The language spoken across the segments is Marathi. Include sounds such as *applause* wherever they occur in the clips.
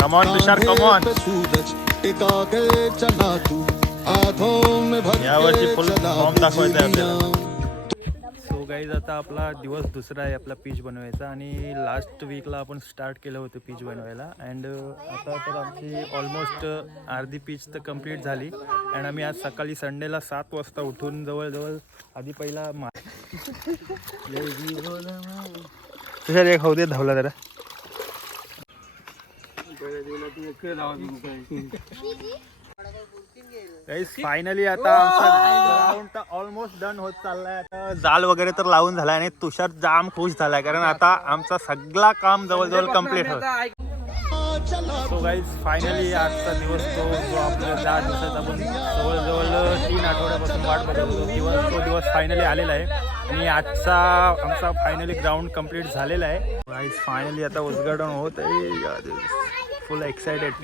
Come on Tushar come on पे सूरज टिका के चला तू। आंखों में भर यावर्षी form तू दाखवायचा आहे गाईज आता आपला दिवस दुसरा आहे आपला पीच बनवायचा. आणि लास्ट वीकला आपण स्टार्ट केलं होतं पीच बनवायला. अँड आता तर आमची ऑलमोस्ट अर्धी पीच तर कंप्लीट झाली. अँड आम्ही आज सकाळी संडेला सात वाजता उठून जवळजवळ आधी पहिला मा तुषार एक होऊ दे धावला जरा. फायनली आता ग्राउंड तर ऑलमोस्ट डन होत चाललाय. आता जाल वगैरे तर लावून झालाय आणि तुषार जाम खुश झालाय कारण आता आमचा सगळा काम जवळजवळ कंप्लीट होत. सो गाईज फायनली आजचा दिवस तो जो आपल्या दहा दिवसाचा आपण जवळजवळ तीन आठवड्यापासून वाट बघत होतो. दिवस तो दिवस फायनली आलेला आहे. आणि आजचा आमचा फायनली ग्राउंड कंप्लीट झालेला आहे. गाईज फायनली आता उद्घाटन होत आहे. फुल एक्सायटेड.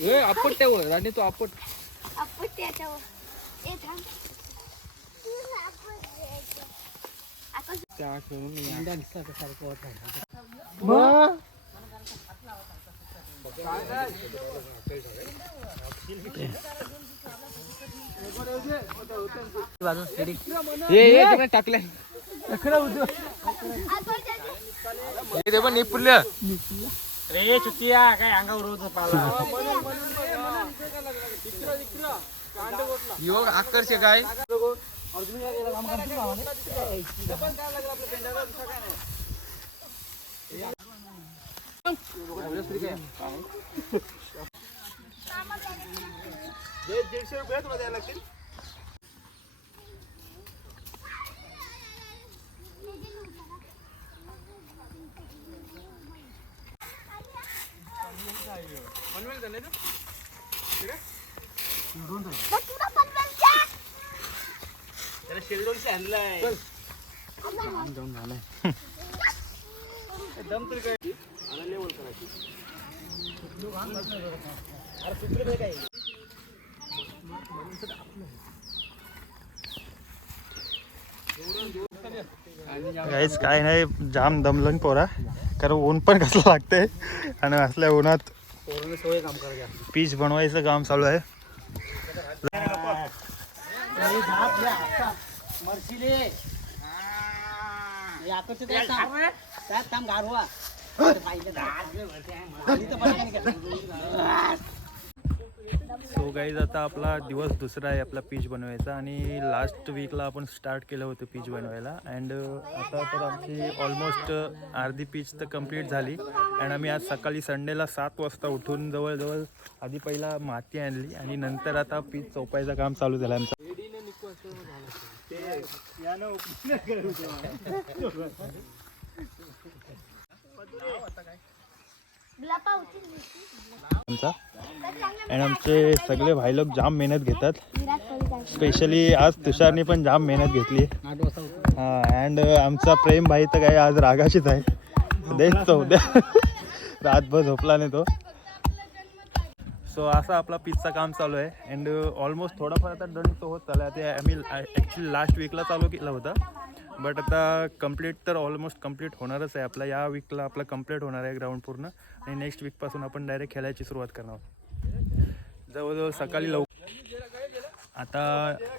ए आपट राणी तो आपट. त्याच्यावर ए थांब. आता त्या खेळून ये. ये तिकडे टाकले. ते पण निपुल्या. रे चुतिया काय अंगावर होत पाला. योग आकर्षक आहे तुला काहीच काय नाही जाम दमलन पोरा. कारण ऊन पण कसं लागतंय. आणि असल्या उन्हात पीच बनवायचं काम चालू आहे. सो गाईज आता आपला दिवस दुसरा आहे आपला पीच बनवायचा. आणि लास्ट वीकला आपण स्टार्ट केलं होतं पीच बनवायला. अँड uh, आता तर आमची ऑलमोस्ट uh, अर्धी पीच तर कंप्लीट झाली. अँड आम्ही आज सकाळी संडेला सात वाजता उठून जवळजवळ आधी पहिला माती आणली. आणि नंतर आता पीच चौपायचं काम चालू झालं आमचं. आमचा. अँड आमचे सगळे भाई लोक जाम मेहनत घेतात. स्पेशली आज तुषारने पण जाम मेहनत घेतली. अँड आमचा प्रेम भाई तर काय आज रागाशीच आहे. देत उद्या रातभर झोपला नाही तो. सो असा आपला पिचचा काम चालू आहे. अँड ऑलमोस्ट uh, थोडाफार आता डन तो होत चालला ते आम्ही ॲक्च्युली लास्ट वीकला चालू केला होता. बट आता कंप्लीट तर ऑलमोस्ट कंप्लीट होणारच आहे आपला. या वीकला आपला कंप्लीट होणार आहे ग्राउंड पूर्ण. आणि नेक्स्ट वीकपासून आपण डायरेक्ट खेळायची सुरुवात करणार आहोत. जवळजवळ सकाळी लव आता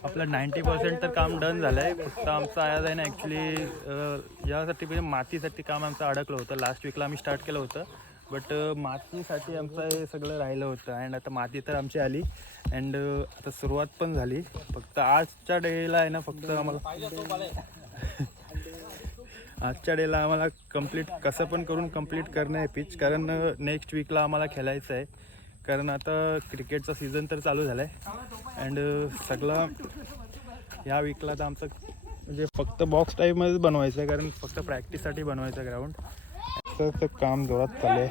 आपलं नाईंटी पर्सेंट तर काम डन झालं आहे फक्त आमचं आज आहे ना ॲक्च्युली uh, यासाठी म्हणजे मातीसाठी काम आमचं अडकलं होतं. लास्ट वीकला आम्ही स्टार्ट केलं होतं. बट uh, मातीसाठी आमचं हे सगळं राहिलं होतं. अँड आता माती तर आमची आली. अँड uh, आता सुरुवात पण झाली. फक्त आजच्या डेला आहे ना फक्त आम्हाला *laughs* आजच्या डेला आम्हाला कंप्लीट कसं पण करून कंप्लीट करणं आहे पिच कारण uh, नेक्स्ट वीकला आम्हाला खेळायचं आहे. कारण आता क्रिकेटचा सीझन तर चालू झाला आहे अँड सगळं ह्या वीकला तर आमचं म्हणजे फक्त बॉक्स टाईपमध्येच बनवायचं आहे. कारण फक्त प्रॅक्टिससाठी बनवायचं आहे ग्राउंड रस्त्याचं काम जोरात चालू आहे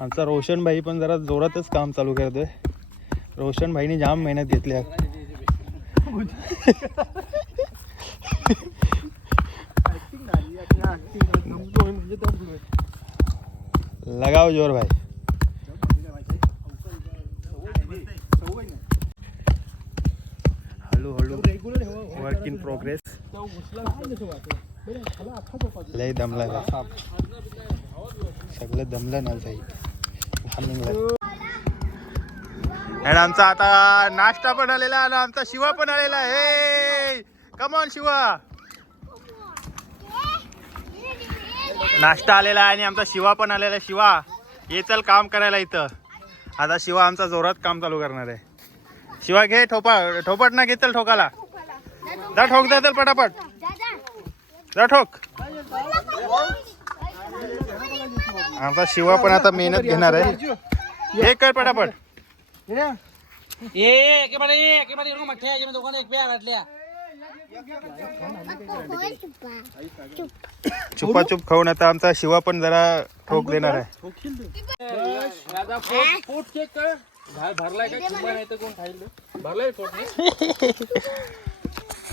आमचा रोशनभाई पण जरा जोरातच काम चालू करतोय. रोशनभाईने जाम मेहनत घेतली लगाव जोर भाई. हळूहळू वर्क इन प्रोग्रेस लय दमला साप सगळं दमलं ना आणि आमचा आता नाश्ता पण आलेला आणि आमचा शिवा पण आलेला हे कमॉन शिवा. नाश्ता आलेला आहे आणि आमचा शिवा पण आलेला आहे. शिवा ये चल काम करायला इथं. आता शिवा आमचा जोरात काम चालू करणार आहे. शिवा घे ठोपा ठोपट ना घेतल ठोकाला. जा ठोक जा पटापट. जा ठोक. आमचा शिवा पण आता मेहनत घेणार आहे. हे कर पटापट. चुपा चुप खाऊन आता आमचा शिवा पण जरा ठोक देणार आहे. दादा पोट पोट चेक कर. भा- भरलाय का? किंवा नाही तर कोण खाईल? भरलाय *laughs*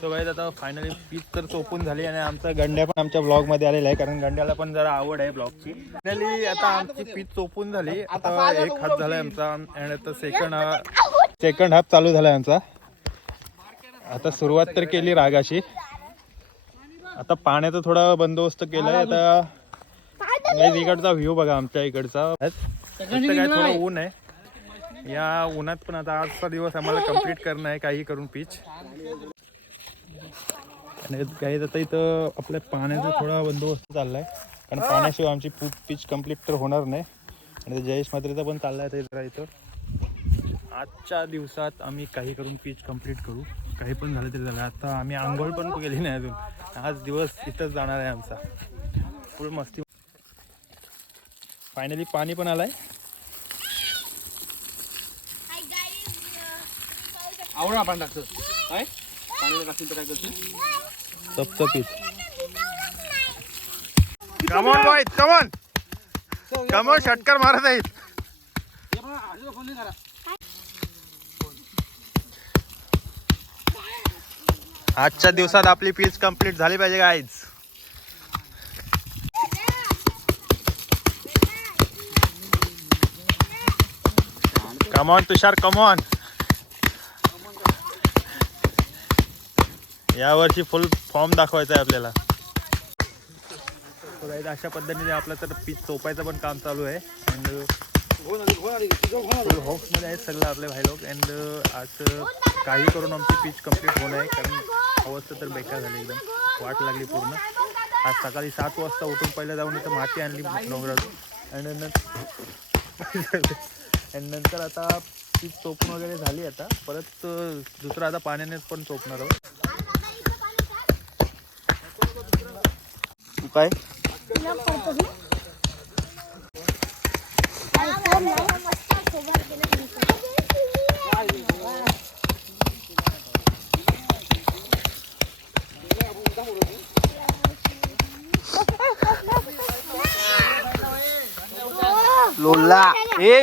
सो गाईज आता फायनली पीच तर चोपून झाली आणि आमचा गंड्या पण आमच्या ब्लॉगमध्ये आलेला आहे. कारण गंड्याला पण जरा आवड आहे ब्लॉगची फायनली आता आमची पीच चोपून झाली. आता एक हात झालाय आमचा आणि आता सेकंड सेकंड हाफ चालू झालाय आमचा. आता सुरुवात तर केली रागाशी. आता पाण्याचा थोडा बंदोबस्त केलाय. आता इकडचा व्ह्यू बघा आमच्या इकडचा. फक्त काय थोडं ऊन आहे. या उन्हात पण आता आजचा दिवस आम्हाला कंप्लीट करणं आहे. काही करून पीच आणि काही आता इथं आपल्या पाण्याचा थोडा बंदोबस्त चाललाय. कारण पाण्याशिवाय आमची पीच कंप्लीट तर होणार नाही. आणि ते जयेश मात्रेचा पण चाललाय ते जरा इथं. आजच्या दिवसात आम्ही काही करून पीच कंप्लीट करू. काही पण झालं तरी झालं. आता आम्ही आंघोळ पण केली नाही अजून. आज दिवस इथंच जाणार आहे आमचा. फुल मस्ती. फायनली पाणी पण आलाय. आवडा पाणी टाकतो काय? पाणी टाकतील तर काय करतो चपचपीत come on boy come on come on षटकर मारत आहेत. आजच्या दिवसात आपली पीच कंप्लीट झाली पाहिजे गाईज कमॉन तुषार कमॉन यावर्षी फुल फॉर्म दाखवायचा आहे आपल्याला अशा पद्धतीने आपलं तर पीच चोपायचं पण काम चालू आहे. अँड फुल uh, आहेत सगळं आपले भाई लोक. अँड uh, आज uh, काही करून आमची पीच कंप्लीट होणं आहे कारण अवस्था तर बेकार झाली एकदम. वाट लागली पूर्ण. आज सकाळी सात वाजता उठून पहिलं जाऊन इथं माती आणली डोंगरातून. अँड अँड नंतर आता पीच चोपून वगैरे झाली आता. परत दुसरं आता पाण्यानेच पण चोपणार आहोत. तू काय लोला ए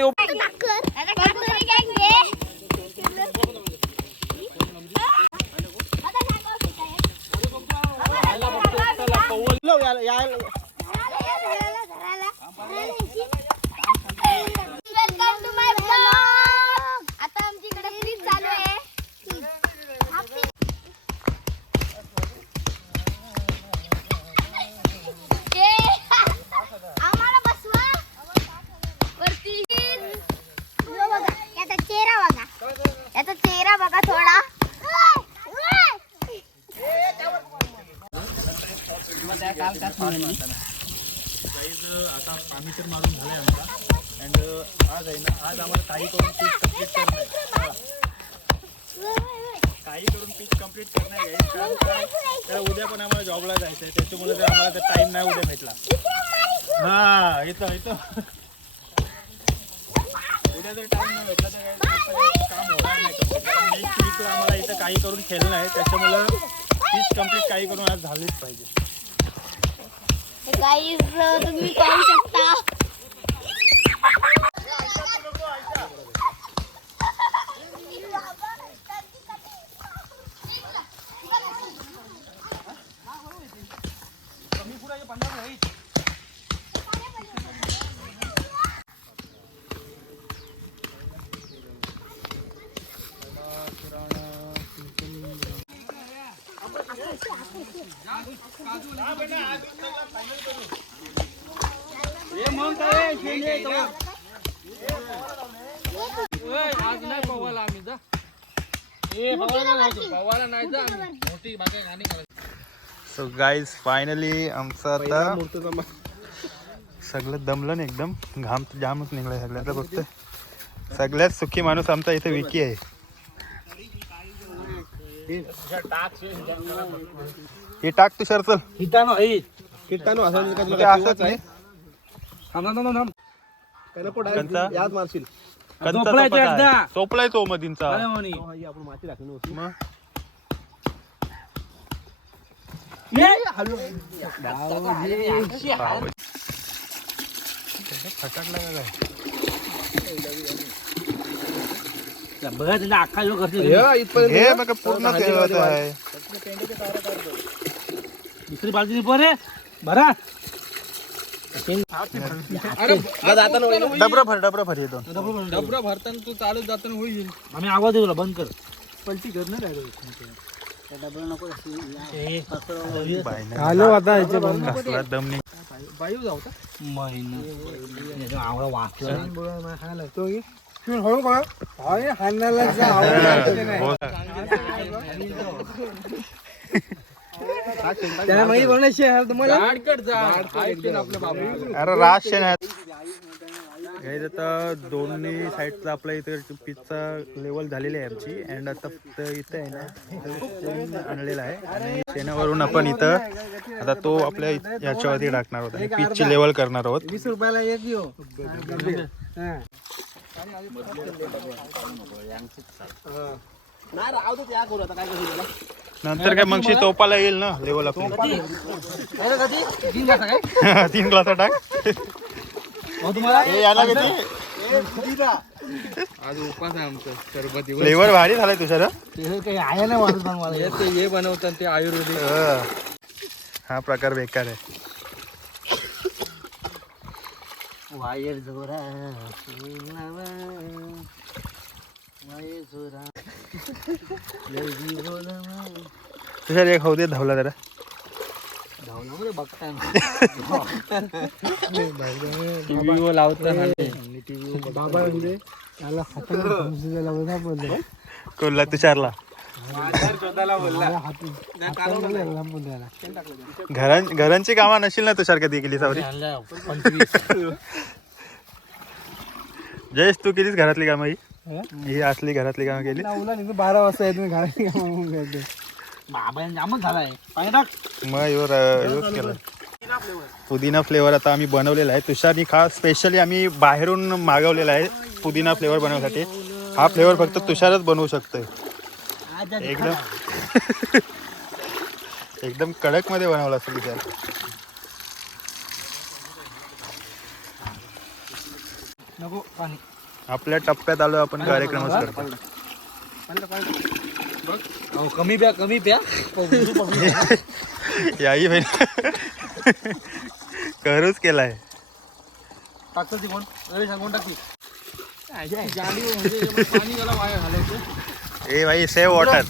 压力压 काही करून खेळलं आहे त्याच्यामुळे फीस कंप्लीट काही करून आज झालीच पाहिजे. गाईज तुम्ही पाहू शकता. आज नाही पवायला आम्ही जा पवायला नाही जा आम्ही. मोठी बाकी करायची सो गाईज फायनली आमचं आता सगळं दमलं ना एकदम घाम जामच निघलाय सगळ्याचा फक्त सगळ्यात सुखी माणूस आमचा इथे विकी आहे हे टाक तुषार चल. हितानो आई कुठे असत नाही थांब थांब थांब कंचा? याद मारशील. कंचा झोपलाय तो चोपत आहे. एकदा. तो मधींचा काय म्हणी मग? फटाकला काय? बघा त्यांचा अख्खा जो करते हे बघा पूर्ण तेलाचं आहे दुसरी बाजूची पण आहे भरा डबरा भर डबरा भर हे दोन डबरा भरताना तू चालत जाताना होईल आम्ही आवाज देऊ बंद कर पलटी कर ना आलो आता दम निघ बायू जाऊ का महिना आवडा वाचला हो. झाडकट जा. आपल्या बाबू. अरे राशन आहे गाईज आता दोन्ही साईडला आपल्या इथं पिचचा लेवल झालेली आहे आमची. अँड आता फक्त इथं आहे ना शेण आणलेलं आहे. आणि शेणावरून आपण इथं आता तो आपल्या याच्यावरती टाकणार आहोत आणि पिचची लेवल करणार आहोत. वीस रुपयाला एक नंतर काय मगशी तोपाला येईल ना लेवल आपली. तीन ग्लास टाक. याला किती? आज उपास आहे आमचं सरबती फ्लेवर भारी झालाय तुझ्या काही आहे ना ते हे बनवतात ते आयुर्वेदिक हा प्रकार बेकार आहे. वायर जोरा वायर जोरा। तुझ्या एक खाऊ दे धावला जरा. धावण्यामध्ये बघताना टीव्ही लावताना कोल्हा तुषारला घरां घरांची कामं नशील ना तुषार कधी केली सावरी? जयेश तू केलीस घरातली कामं ही? ही? असली घरातली कामं केली? बारा वाजता येतो झालाय. पाणी टाक. मग यूर यूज केलं. पुदिना फ्लेवर आता आम्ही बनवलेला आहे. तुषारनी खास स्पेशली आम्ही बाहेरून मागवलेला आहे पुदिना फ्लेवर बनवण्यासाठी. हा फ्लेवर फक्त तुषारच बनवू शकतोय. एकदम *laughs* एकदम कडकमध्ये बनवला असेल तुषार नको पाणी. आपल्या टप्प्यात आलो आपण कार्यक्रमच करतो. अहो, कमी प्या कमी प्या. *laughs* याही बहीण करूच केलाय. टाकतो ती कोण अरे सांगून टाकली. म्हणजे पाणी गेला वाया घालायचं ए भाई सेव वॉटर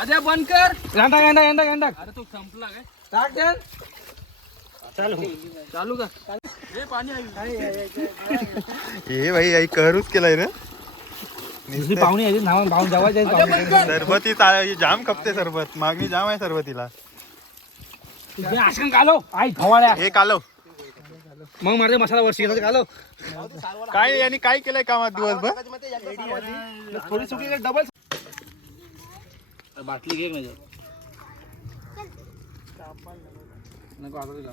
अरे बंद कर. गांडा गांडा गांडा गांडा. अरे तो संपला काय? टाक दे चालू. चालू का हे पाणी ए भाई आई करूच केलाय रे पाहुणी आहे नाव जेवायचे सरबती जाम खपते सरबत. मागणी जाम आहे सरबतीला. आसन कालो आई खवाड्या हे कालव मग मारते मसाला वर शिकायचं कालो काय यांनी काय केलंय कामात दिवसभर? थोडी सुकी डबल बाटली घे माझ्या नको आता तुला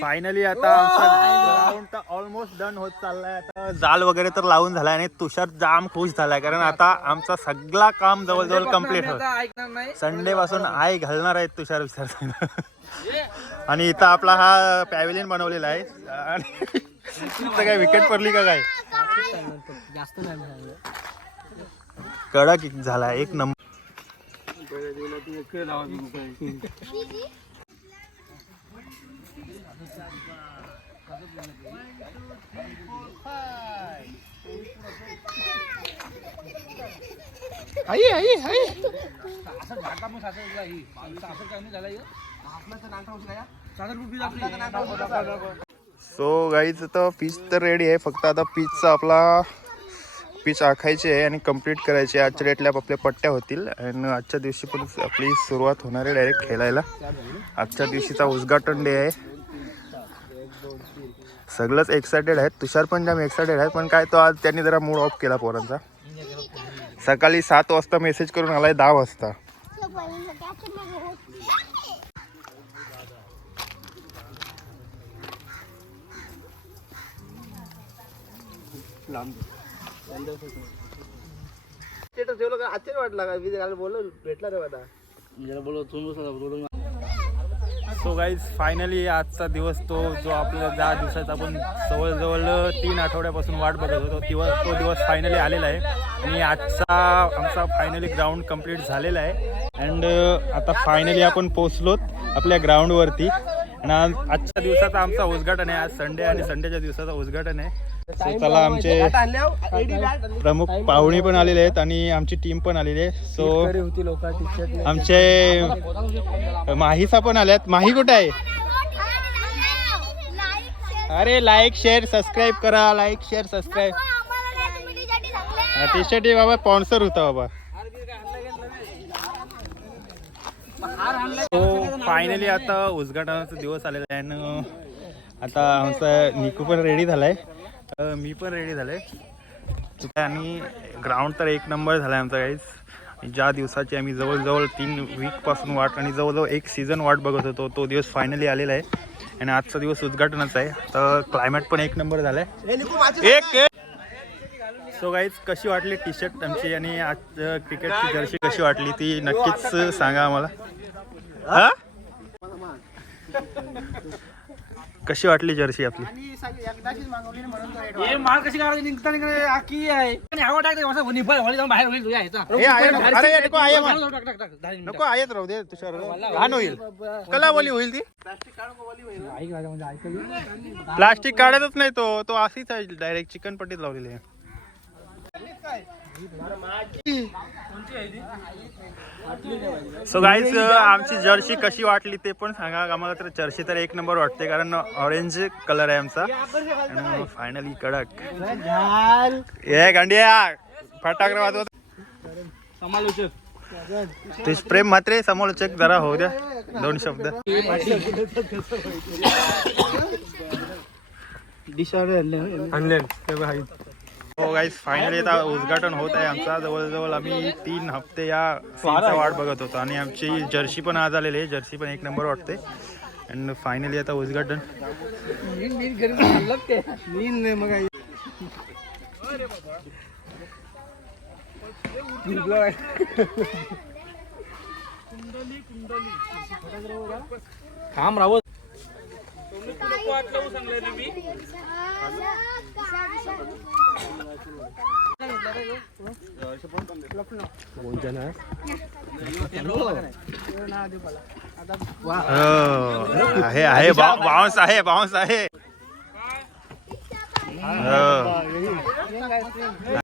फायनली आता ग्राउंड तर ऑलमोस्ट डन होत चाललाय. आता जाल वगैरे तर लावून झालाय आणि तुषार जाम खुश झालाय. कारण आता आमचा सगळा काम जवळजवळ कंप्लीट होत. संडे पासून आई घालणार आहेत तुषार विचार आणि इथं आपला हा पॅव्हिलियन बनवलेला आहे. आणि काय विकेट पडली का काय? जास्त नाही कडक झाला एक नंबर. आई आई आई. सो गाईच तर पीच तर रेडी आहे. फक्त आता पीचचा आपला पीच आखायची आहे आणि कंप्लीट करायची आहे. आजच्या डेटला आपल्या पट्ट्या होतील. आणि आजच्या दिवशी पण आपली सुरुवात होणार आहे डायरेक्ट खेळायला. आजच्या दिवशीचा उद्घाटन डे आहे. सगळंच एक्सायटेड आहेत. तुषार पण जाम एक्सायटेड आहे पण काय तो आज त्यांनी जरा मूड ऑफ केला पोरांचा. सकाळी सात वाजता मेसेज करून आलाय दहा वाजता. सो गाईज फायनली आजचा दिवस तो जो आपल्याला दहा दिवसाचा आपण जवळजवळ तीन आठवड्यापासून वाट बघत होतो दिवस तो दिवस फायनली आलेला आहे. आणि आजचा आमचा फायनली ग्राउंड कंप्लीट झालेला आहे. अँड आता फायनली आपण पोचलोत आपल्या ग्राउंडवरती आणि आज आजच्या दिवसाचा आमचा उद्घाटन आहे. आज संडे आणि संडेच्या दिवसाचा उद्घाटन आहे. चला आमचे प्रमुख पाहुणे पण आलेले आहेत आणि आमची टीम पण आलेली आहे. सो आमचे माहीसा पण आल्यात. माही कुठे आहे? अरे लाईक शेअर सबस्क्राईब करा. Like share subscribe T shirt बाबा स्पॉन्सर होता बाबा. तो फायनली आता उद्घाटनाचा दिवस आलेला आहे आणि आता आमचा निकू पण रेडी झालाय. मी पण रेडी झाले आणि ग्राउंड तर एक नंबर झाला आहे आमचा काहीच ज्या दिवसाची आम्ही जवळजवळ तीन वीकपासून वाट आणि जवळजवळ एक सीझन वाट बघत होतो तो दिवस फायनली आलेला आहे. आणि आजचा दिवस उद्घाटनाचा आहे. तर क्लायमेट पण एक नंबर झालाय. एक सो गाईज कशी वाटली टी शर्ट आमची आणि आज क्रिकेटची जर्सी कशी वाटली ती नक्कीच सांगा आम्हाला. हा? कशी वाटली जर्सी आपली हे माल कशी निघता निघता आकी आहे आणि हवा टाकते असं वनी भर वली जाऊन बाहेर होईल तुझ्या ह्याचा. हे आहे ना? अरे, नको आहे मग. टाक, टाक, टाक, टाक. दहा मिनिटं. नको आहेच राहू दे तुषार लहान होईल कला बोली होईल ती ऐक राजा, म्हणजे ऐकलं. प्लास्टिक काढतच नाही तो तो अशीच आहे डायरेक्ट चिकन पट्टीत लावलेली आहे सो गाईज आमची जर्सी कशी वाटली ते पण सांगा. आम्हाला तर जर्सी तर एक नंबर वाटते कारण ऑरेंज कलर आहे आमचा. फायनली कडक. ए गांडिया फटाकडे वाजवत समालोचक तुझ प्रेम मात्रे समालोचक जरा होऊ द्या. दोन शब्द. हो गाईज फायनली आता उद्घाटन होत आहे. आमचा जवळजवळ आम्ही तीन हप्ते या सीनचा वाट बघत होतो आणि आमची जर्सी पण आज आलेली आहे. जर्सी पण एक नंबर वाटते. अँड फायनली आता उद्घाटन. मीन मीन हो, आहे आहे बाउन्स आहे बाउन्स आहे हो.